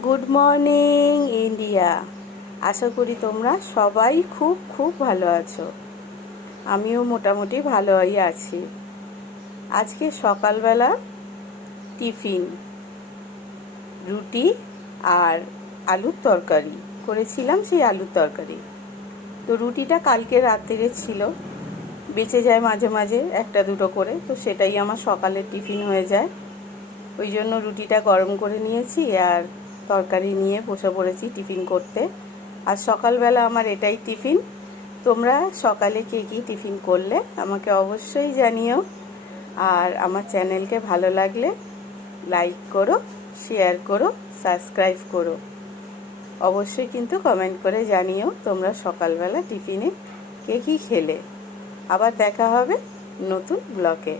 Good morning India. আশা করি তোমরা সবাই খুব খুব ভালো আছো। আমিও মোটামুটি ভালোই আছি। আজকে সকালবেলা টিফিন রুটি আর আলুর তরকারি করেছিলাম। সেই আলুর তরকারি তো রুটিটা কালকে রাত্রে ছিল, বেঁচে যায় মাঝে মাঝে একটা দুটো করে, তো সেটাই আমার সকালের টিফিন হয়ে যায়। ওই জন্য রুটিটা গরম করে নিয়েছি আর তরকারি নিয়ে বসে পড়েছি টিফিন করতে। আর সকালবেলা আমার এটাই টিফিন। তোমরা সকালে কে কী টিফিন করলে আমাকে অবশ্যই জানিও। আর আমার চ্যানেলকে ভালো লাগলে লাইক করো, শেয়ার করো, সাবস্ক্রাইব করো। অবশ্যই কিন্তু কমেন্ট করে জানিও তোমরা সকালবেলা টিফিনে কে কী খেলে। আবার দেখা হবে নতুন ব্লগে।